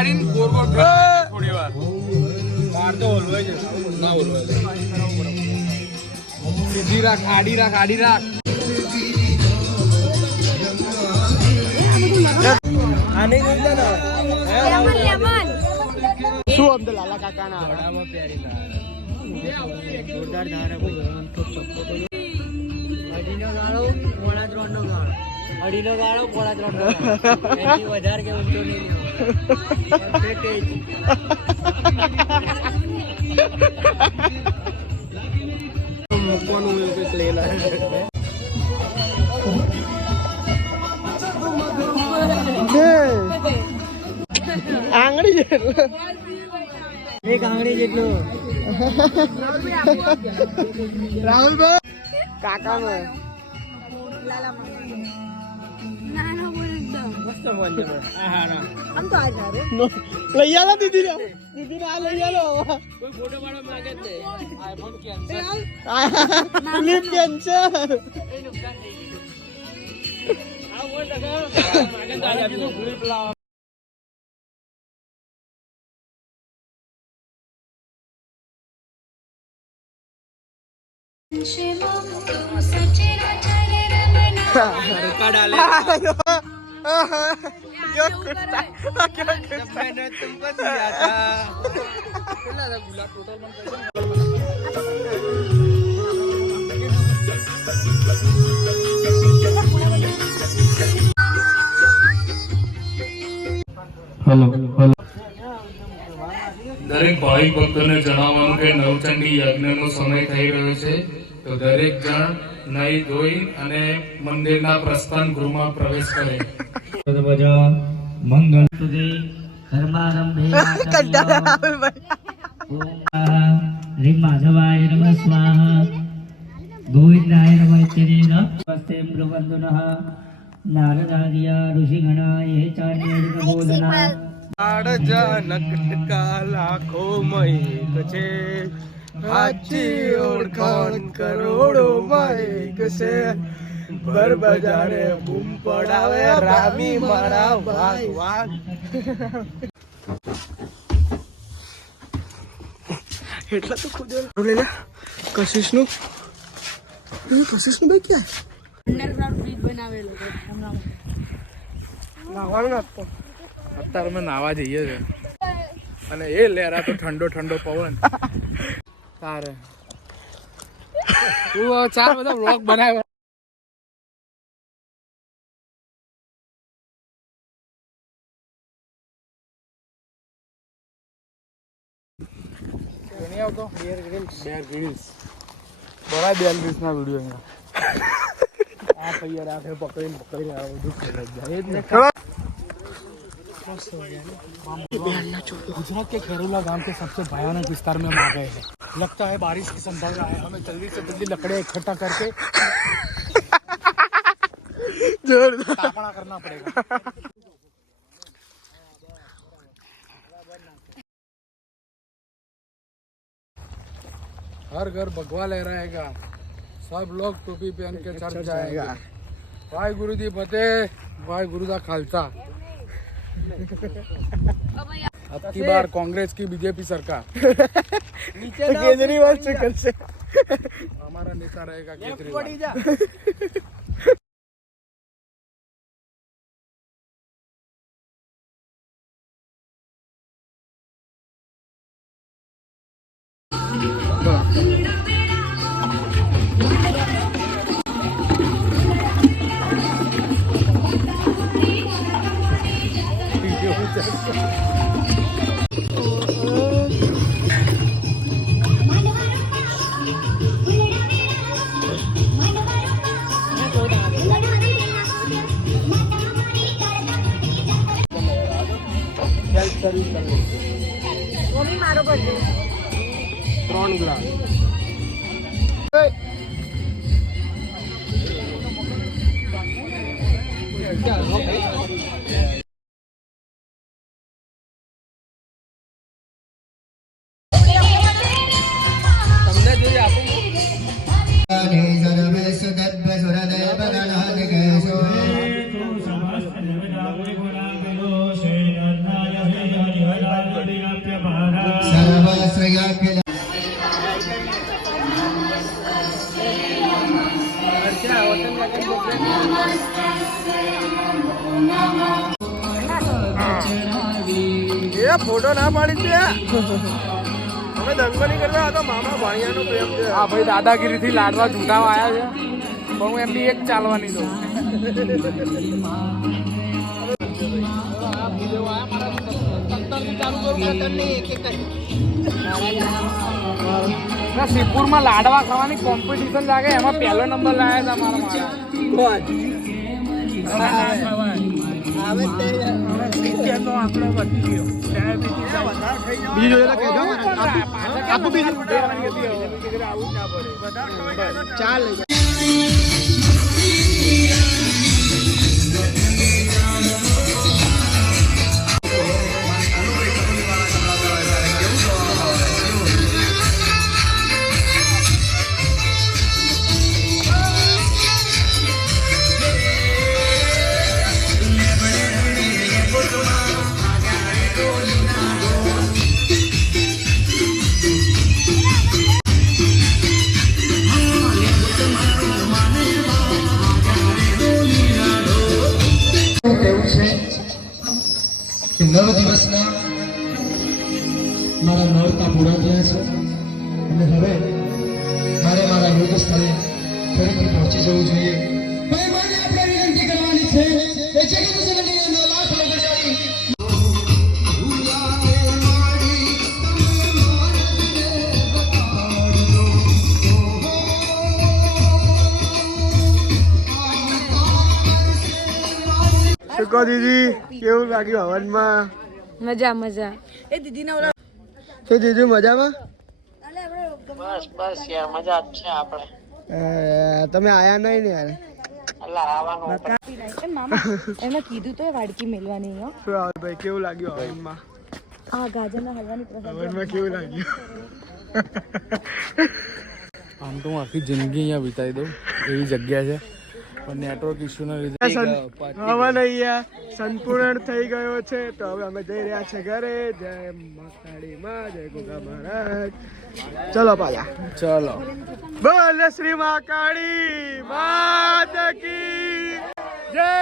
કાઢીને ગોળ ગોળ થોડી વાર બહાર તો ઓલવાય છે ના ઓલવાય સીધી રાખ આડી રાખ આડી રાખ આને જોઈતા ને લેમન લેમન શું અમદે લાલા કાકા ના વડામાં પ્યારી ના જોરદાર ધાર અડીનો ગાળો પોળા 3 નો ગાળો અડીનો ગાળો પોળા 3 નો ગાળો એથી વધારે કે ઊંચો નહીં લેવો મૂકવાનું એક લઈ લે આંગળી જેટલું એક આંગળી જેટલું રાહુલભાઈ કાકા નો લઈ આલો દીદી ને આ લઈ આલો કોઈ ફોટો પાડવા માંગે છે આઈફોન કેન્સર ફિલિપ કેન્સર આ બોલ લગા માંગે દાદા કીધું ફિલિપ લાવ जो कुत्ता क्या कुत्ता मैंने तुमको दिया था कितना था बुला टोटल मन हेलो हेलो દરેક ભાવિક ભક્તોને જણાવવાનું કે નવચંડી યજ્ઞનો સમય થઈ રહ્યો છે તો દરેક જણ નહીં ધોઈ અને મંદિરના પ્રસ્થાન ગૃહમાં પ્રવેશ કરે મંગલ સુધી ધર્મારંભે શ્રી માધવાય નમઃ સ્વાહા ગોવિંદાય નમઃ ચરિણ સ્વસ્તે બ્રહ્મવંદનઃ નારદાર્ય ઋષિગણાય ચાર્ય બોધના જનક કા લાખો મહિક છે સાચી ઓળખાણ કરોડો મહિક છે બર બજારે બૂમ પડાવે રામી મારા વાઘ વાઘ એટલા તો ખુદ લે કશિશ નું ભાઈ ક્યાં અંડરગ્રાઉન્ડ બ્રિજ બનાવેલો છે નાવાનું આપતો અત્યારે અમે નાવા જઈએ છે અને એ લેરા તો ઠંડો ઠંડો પવન તારે તું ચાર બધા વ્લોગ બનાવ્યા નહીં આવતો બેર ગ્રીલ્સ બરાબર બેર ગ્રીલ્સ ના વિડીયો અહીંયા આ પૈયા રાખે પકડીને આ બધું કરે જ ને गुजरात के खेरुला गांव के सबसे भयानक विस्तार में हम आ गए हैं लगता है बारिश की संभावना है हमें जल्दी से जल्दी लकड़े इकट्ठा करके जोरदार तापना करना पड़ेगा हर घर भगवा ले रहेगा सब लोग टोपी पहन के चर्च जाएगा वाहे गुरु दी फतेह वाहे गुरुदा खालसा अब की बार कांग्रेस की बीजेपी सरकार केजरीवाल से करसे हमारा नेता रहेगा केजरीवाल મારો બર્થડે 3 ગ્લાસ તમને જોઈએ આપો એ ફોટો ના પાડી છે અમે દંગો નહીં કરતા આ તો મામા ભાણિયાનો પ્રેમ છે. હા ભાઈ દાદાગીરીથી લાડવા ઝૂંટાવા આવ્યા છે પણ હું એમની એક ચાલવાની દઉં. શિવપુરમાં લાડવા ખાવાની કોમ્પિટિશન લાગે એમાં પહેલો નંબર લાવ્યા હતા મારા ચાલ કે 9 દિવસના મારા નોરતા પૂરા થયા છે અને હવે મારે મારા યોગ સ્થળે ફરીથી પહોંચી જવું જોઈએ. ભાઈ મારે આપણે વિનંતી કરવાની છે એ છે કે મુસલમાનોનો લાખ લગાડી શું દીદી કેવું લાગ્યું હવનમાં? મજા મજા તો જીજુ મજામાં? તમે આયા નહીં ને યાર. મામા એમને કીધું તો વાડકી મેલવાની હો. શું આવે ભાઈ કેવું લાગ્યું હવનમાં? આ ગાજરના હલવાની પ્રસાદ હવનમાં કેવું લાગ્યું? આમ તો હું આખી જિંદગી અહીંયા વિતાવી દઉં એવી જગ્યા છે પણ નેટવર્ક ઇસ્યુના લીધે હવન અહીંયા સંપૂર્ણ થઈ ગયો છે તો હવે અમે જઈ રહ્યા છે ઘરે. જય મહાકાળી માં, જય ગોગા મહારાજ. ચલો પાછા ચલો. બોલ શ્રી મહાકાળી માત કી જય.